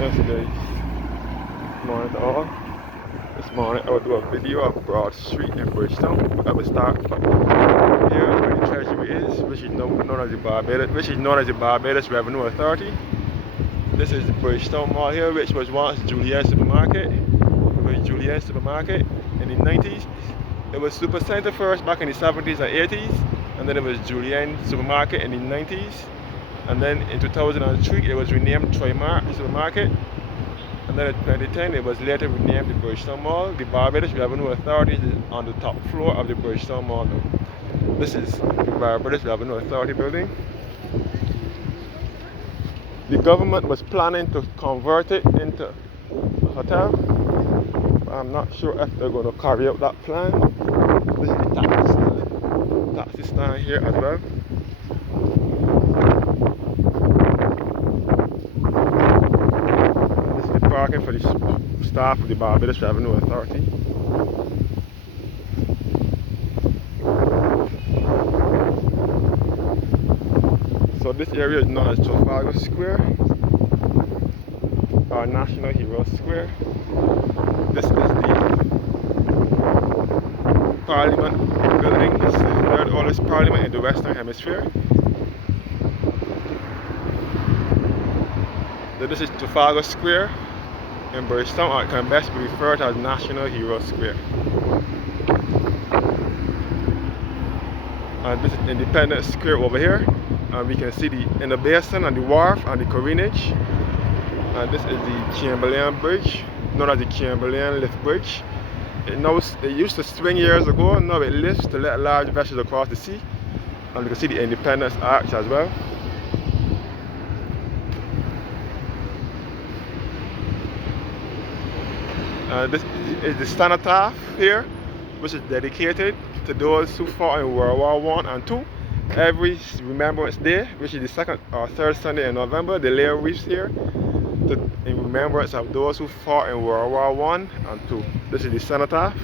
Yesterday morning to all. This morning I will do a video of Broad Street in Bridgetown. I will start here where the Treasury is, which is known as the Barbados Revenue Authority. This is the Bridgetown Mall here, which was once Julienne Supermarket. It was Julienne Supermarket in the 90s. It was Super Center first back in the 70s and 80s, and then it was Julienne Supermarket in the 90s. And then in 2003 it was renamed Troymart Supermarket. And then in 2010 it was later renamed the Bridgetown Mall. The Barbados Revenue Authority is on the top floor of the Bridgetown Mall now. This is the Barbados Revenue Authority building. The government was planning to convert it into a hotel. But I'm not sure if they're going to carry out that plan. This is the taxi stand. Taxi stand here as well. Parking for the staff of the Barbados Revenue Authority. So this area is known as Trafalgar Square, our National Hero Square. This is the Parliament building. This is the third oldest parliament in the Western Hemisphere. So this is Trafalgar Square in Bridgetown, or it can best be referred to as National Hero Square. And this is Independence Square over here, and we can see the inner basin and the wharf and the coinage. And this is the Chamberlain Bridge, known as the Chamberlain Lift Bridge. It used to swing years ago, and now it lifts to let large vessels across the sea. And you can see the Independence Arch as well. This is the cenotaph here, which is dedicated to those who fought in World War I and II. Every Remembrance Day, which is the second or third Sunday in November, they lay wreaths here in remembrance of those who fought in World War I and II. This is the cenotaph.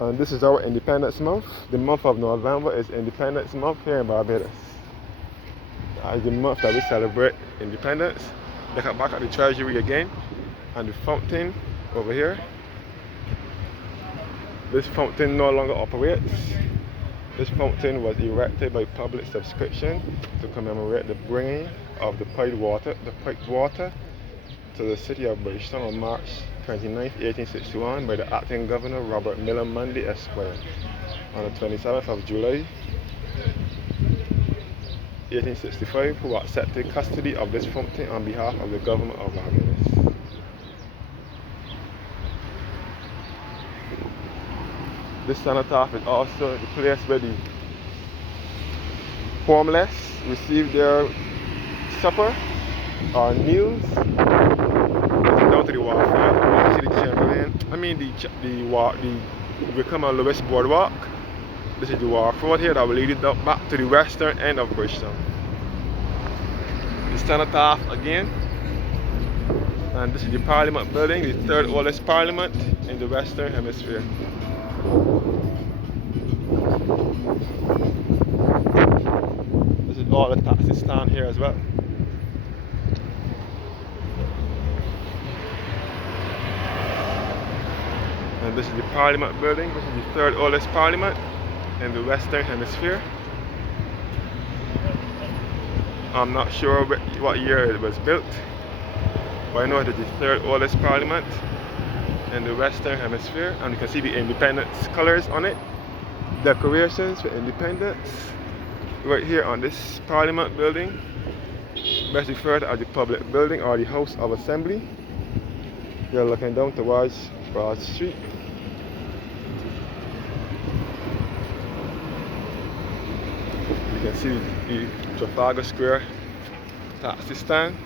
And this is our Independence Month. The month of November is Independence Month here in Barbados. It's the month that we celebrate independence. Look back at the Treasury again. And the fountain over here. This fountain no longer operates. This fountain was erected by public subscription to commemorate the bringing of the piped water to the city of Bridgetown on March 29, 1861 by the acting governor Robert Miller Mundy Esquire on the 27th of July 1865, who accepted custody of this fountain on behalf of the government of Barbados. This cenotaph is also the place where the homeless receive their supper or meals. Down to the wharf here. You can see the Chamberlain. We come on Lewis Boardwalk. This is the wharf road here that will lead it up back to the western end of Bridgetown. The cenotaph again. And this is the Parliament building, the third oldest parliament in the Western Hemisphere. This is all the taxi stand here as well. And this is the Parliament building, which is the third oldest parliament in the Western Hemisphere. I'm not sure what year it was built, but I know it is the third oldest parliament in the Western Hemisphere, and you can see the independence colors on it, decorations for independence right here on this Parliament building, best referred to as the public building or the House of Assembly. You're looking down towards Broad Street. You can see the Trafalgar Square taxi stand.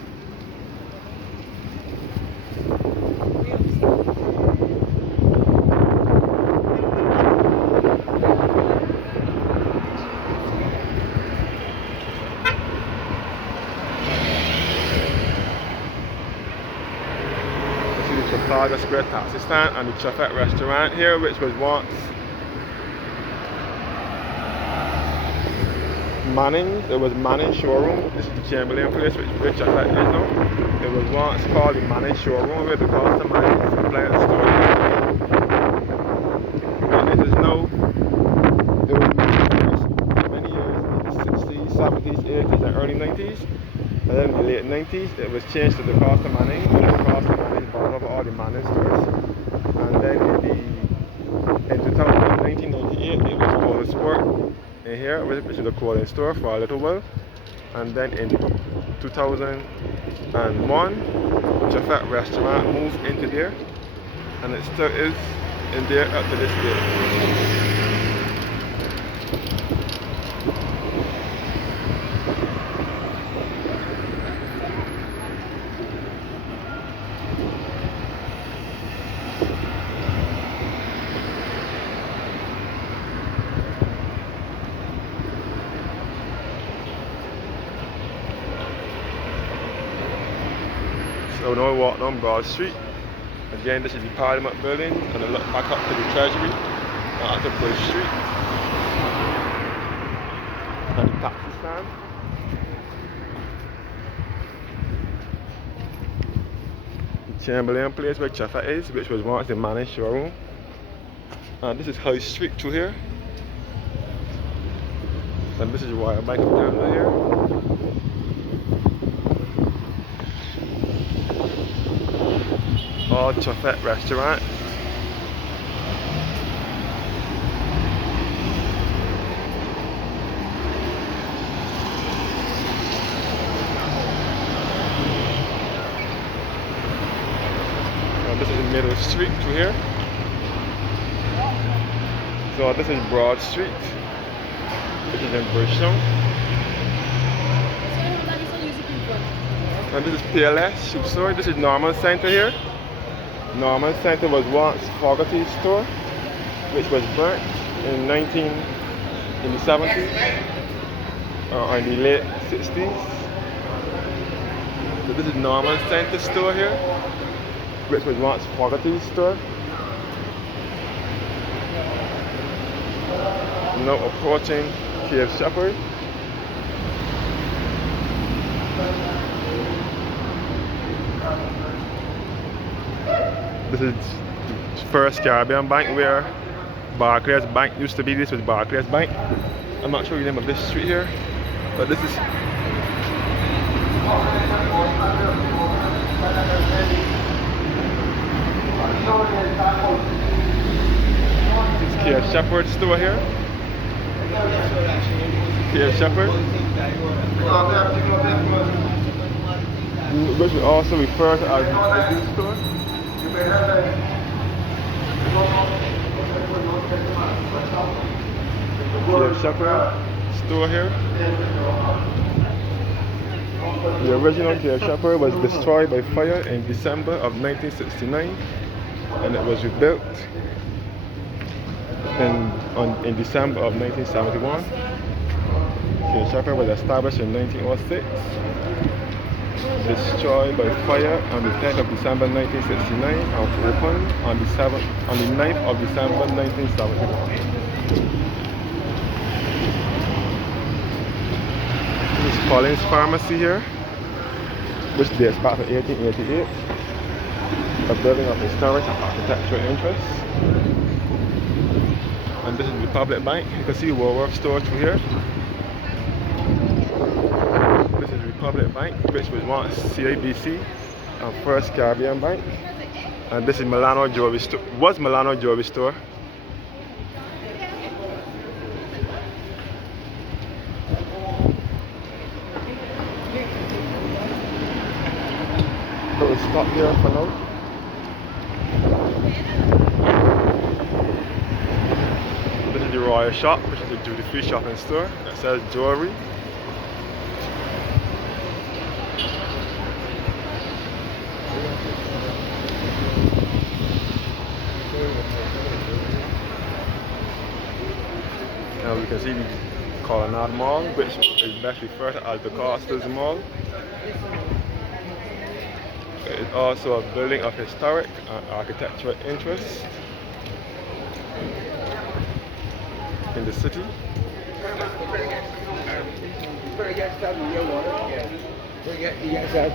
Trafalgar Square taxi stand and the Trafet restaurant here, which was once Manning's. It was Manning's showroom. This is the Chamberlain place, which I like is now. It was once called the Manning's showroom, where the custom Manning's appliance store. And it is now. It was many years in the 60s, 70s, 80s, and early 90s. And then in the late 90s, it was changed to the Costa Manning's. And the Costa Manning's bought over all the Manning stores. And then in 1998, it was called Sport in here, which is the clothing store for a little while. And then in 2001, Jafet restaurant moved into there, and it still is in there up to this day. So now we walk down Broad Street. Again, this is the Parliament building, and I look back up to the Treasury and out to Bridge Street and the taxi stand. The Chamberlain place where Chaffa is, which was once the Manning showroom. And this is High Street through here. And this is Royal Bank of Canada here. All Chafet restaurant. And this is Middle Street through here. So this is Broad Street, which is in Bridgetown. And this is PLS Soup Store. This is Norman Center here. Norman Center was once Fogarty's store, which was burnt in the 70s or in the late 60s. So this is Norman Center store here, which was once Fogarty's store. Now approaching Cave Shepherd. This is First Caribbean Bank, where Barclays Bank used to be. This was Barclays Bank. I'm not sure the name of this street here, but this is Cave Shepherd store here. Cave Shepherd, which we also refer to as the store. Cave Shepherd store here. The original Cave Shepherd was destroyed by fire in December of 1969, and it was rebuilt in December of 1971. Cave Shepherd was established in 1906, destroyed by fire on the 10th of December 1969, and opened on the 9th of December 1971. This is Collins Pharmacy here, which dates back to 1888, a building of historic and architectural interest. And this is the Public Bank. You can see Woolworth store through here. This is Republic Bank, which was once CIBC and First Caribbean Bank. And this is Milano Jewelry Store. Was Milano Jewelry Store. So we'll stop here for now. This is the Royal Shop, which is a duty-free shopping store that sells jewelry. Now we can see the Colonnade Mall, which is best referred to as the Costas Mall. It is also a building of historic and architectural interest in the city. But against that, you want it. Yeah. We get against that.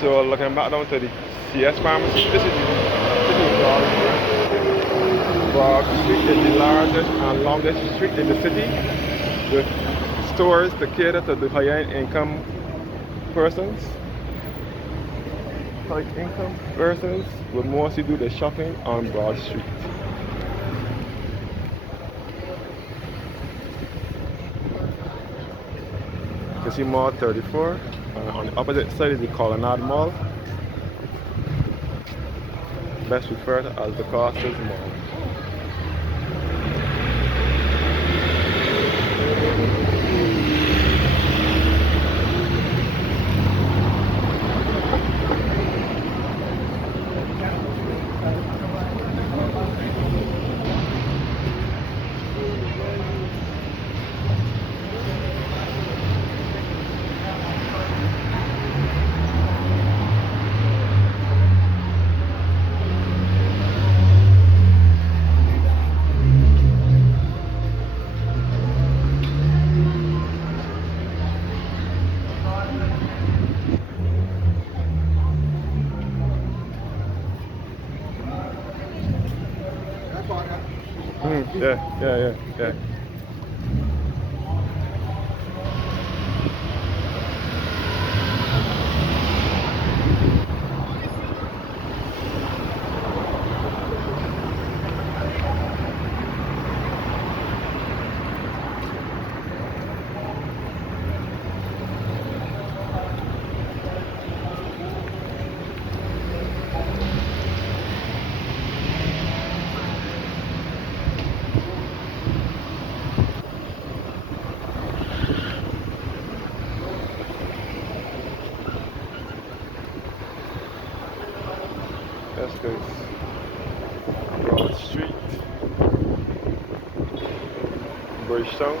So looking back down to the CS pharmacy, Broad Street is the largest and longest street in the city with stores to cater to the high-end income persons. High income persons will mostly do the shopping on Broad Street. You can see Mall 34. On the opposite side is the Colonnade Mall, best referred to as the Costas Mall. Yeah. That's good. Broad Street, Bridgetown,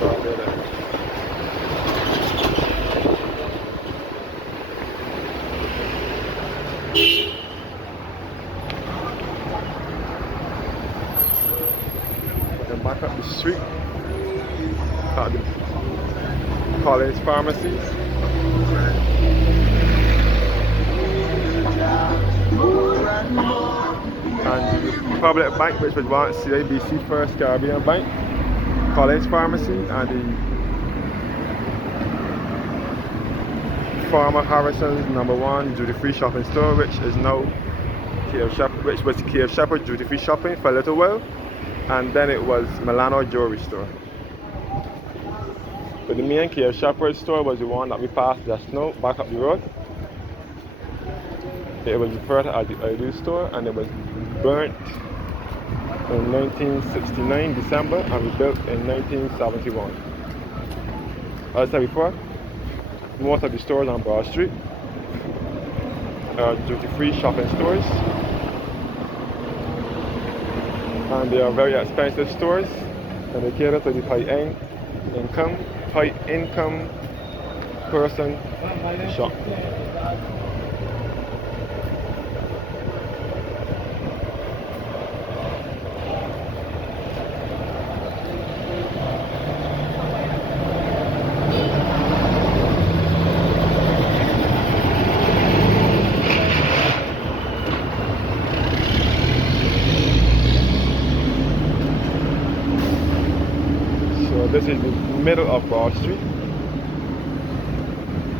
Barbados. Then back up the street at the Collins Pharmacy. And the Public Bank, which was once CIBC First Caribbean Bank, College Pharmacy, and the Farmer Harrison's #1 duty-free shopping store, which is now which was KF Shepherd duty-free shopping for a little while, and then it was Milano Jewelry Store. But the main KF Shepherd store was the one that we passed just now, back up the road. It was referred to as the Ideal Store, and it was burnt in 1969 December and rebuilt in 1971. As I said before, most of the stores on Broad Street are duty-free shopping stores, and they are very expensive stores, and they cater to the high income person to shop. This is the middle of Broad Street,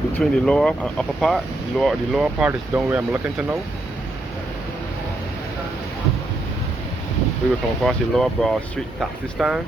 between the lower and upper part. The lower part is down where I'm looking to now. We will come across the lower Broad Street taxi stand.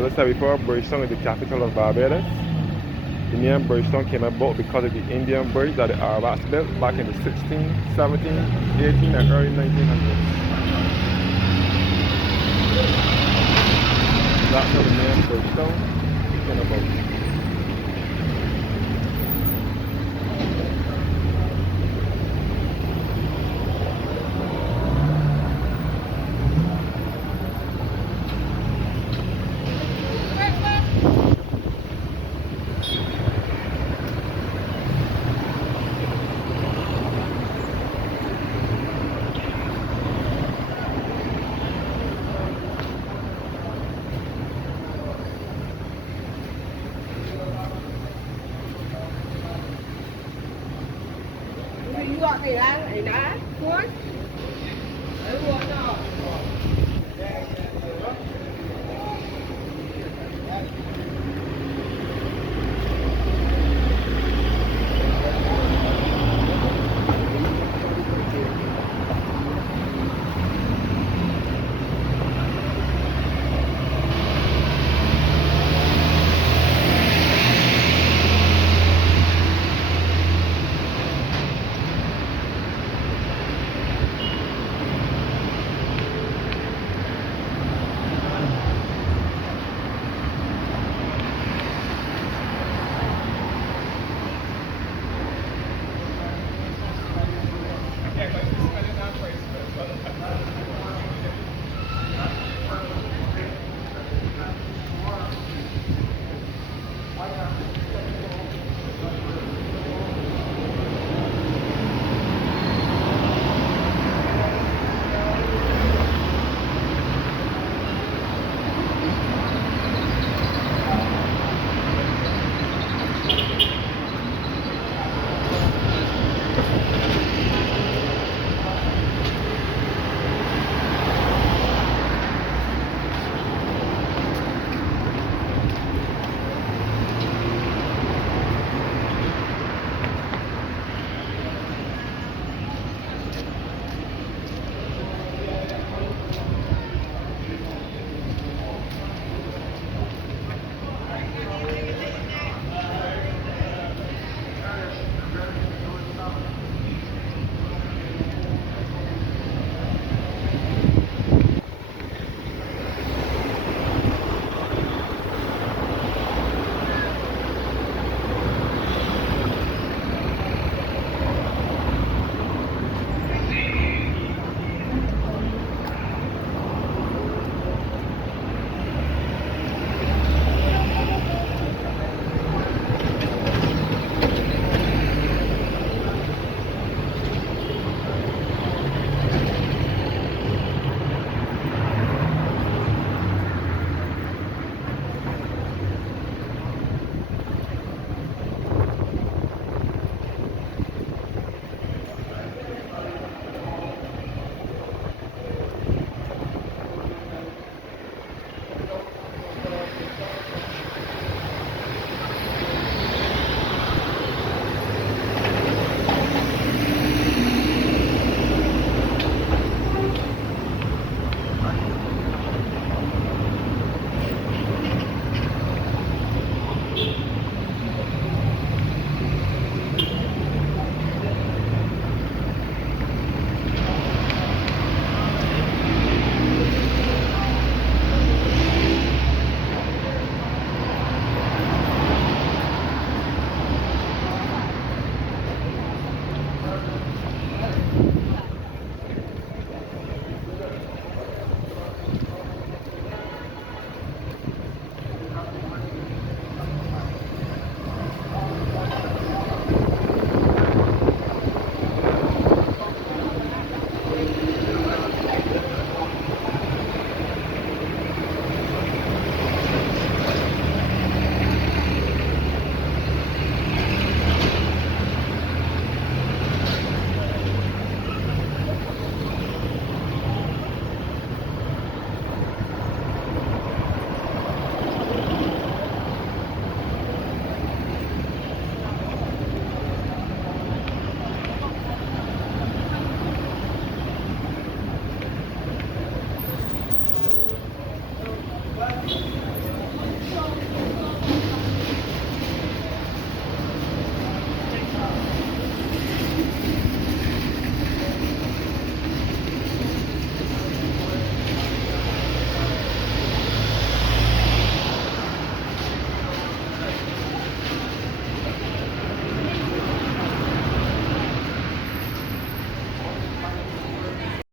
As I said before, Bridgetown is the capital of Barbados. The name Bridgetown came about because of the Indian bridge that the Arabs built back in the 16th, 17th, 18th, and early 1900s. That's how the name Bridgetown came about. You gọi thì đã cuốn. Đấy, cuốn nào.